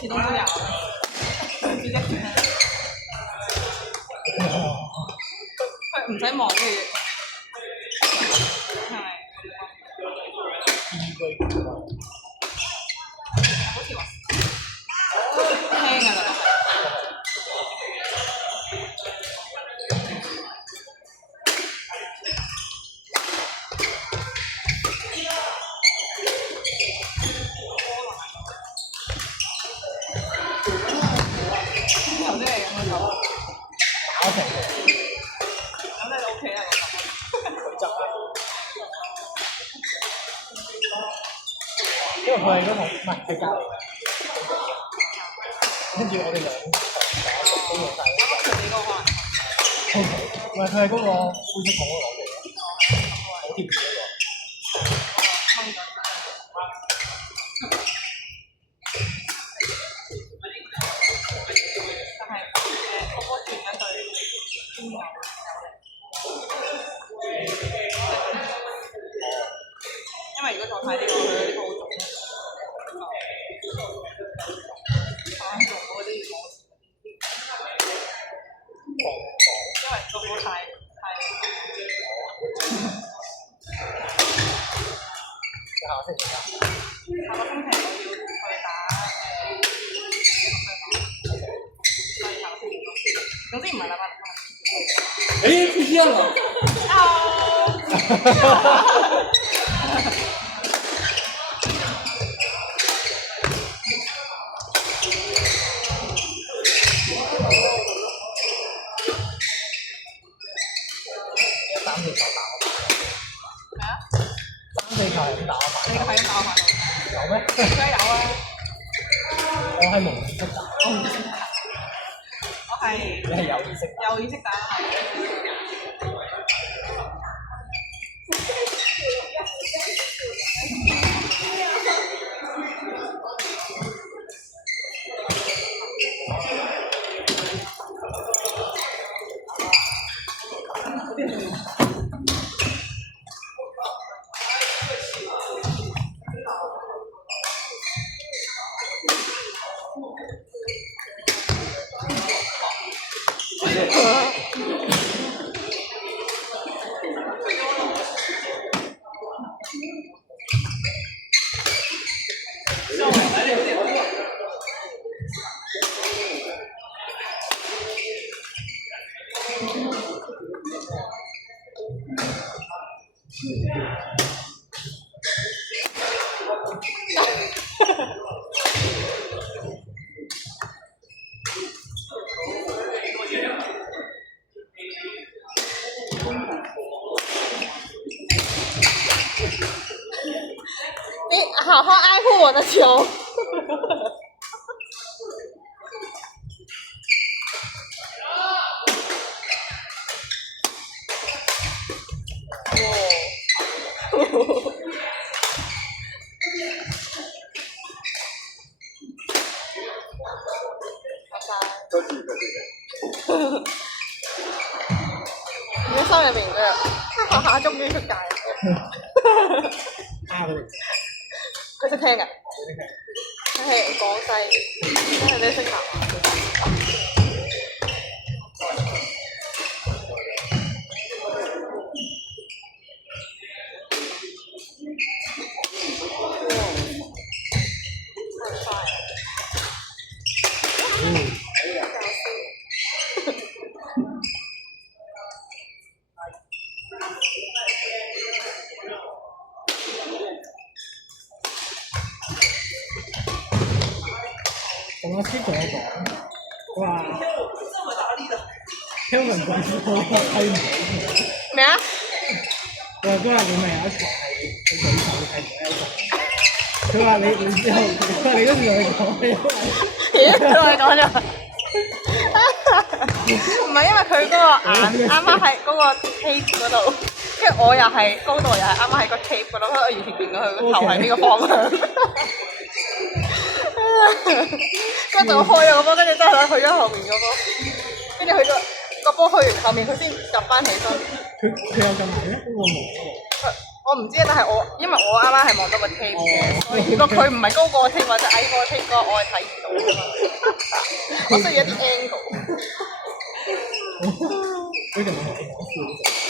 始終都有，唔知得點樣。佢唔使望嘅，係。好似話聽㗎啦。因為佢係嗰個唔係係隔離，跟住我哋兩都用晒。你嗰個可能唔係佢係嗰個灰色桶嗰個攞嚟嘅，好貼住嗰個。但係我嗰段咧對邊有？因為如果再睇呢個，佢呢個好重。因為做好太下個星期我要去打所以下個星期總之唔係禮拜六。誒，不一樣了。你個係咁打法有咩？應該有啊。我係冇意識打。我唔識打。我係。你係有意識打。有意識打。你好好爱护我的球。裏面嘅下終於出界。蝦佢哋，佢識聽㗎，佢係廣西，真係你識行啊！同阿 Kit 同我講，佢話 Kevin 講咗睇唔到。咩啊？佢話嗰日你咪有一場係佢舉手睇唔到 Elsa。佢話你之後，佢話你嗰時同佢講，咦？佢同你講咗？唔係因為佢嗰個眼啱啱喺嗰個 tape 嗰度，跟住我又係高度又係啱啱喺個 tape 嗰度，所以我完全見到佢個頭喺呢個方向。跟住就開咗個波，跟住真係去咗後面嗰波，跟住去咗個波去完後面，佢先入翻起身。佢有咁大咩？嗰個冇喎。我唔知啊，但係因為我啱啱係望到個 tape 嘅，所以如果佢唔係高過個 tape 或者矮過個 tape 嗰個，我係睇唔到㗎嘛。我需要一啲 angle。佢就唔係講笑。